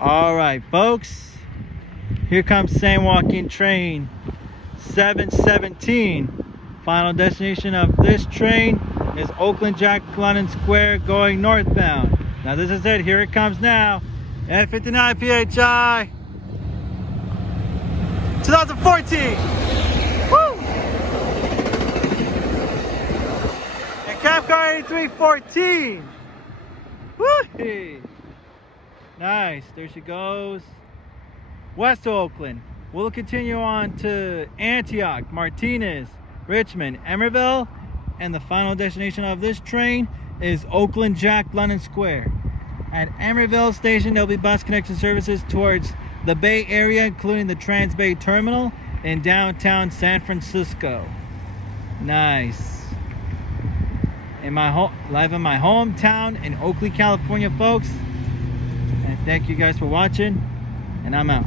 All right, folks. Here comes San Joaquin train 717. Final destination of this train is Oakland Jack London Square going northbound. Now this is it. Here it comes now. F59 PHI 2014. Woo! And Cabcar 8314. Woo! Nice. There she goes. West of Oakland. We'll continue on to Antioch, Martinez, Richmond, Emerville, and the final destination of this train is Oakland Jack London Square. At Emerville Station, there'll be bus connection services towards the Bay Area, including the Trans-Bay Terminal in downtown San Francisco. Nice. Live in my hometown in Oakley, California, folks. And thank you guys for watching, and I'm out.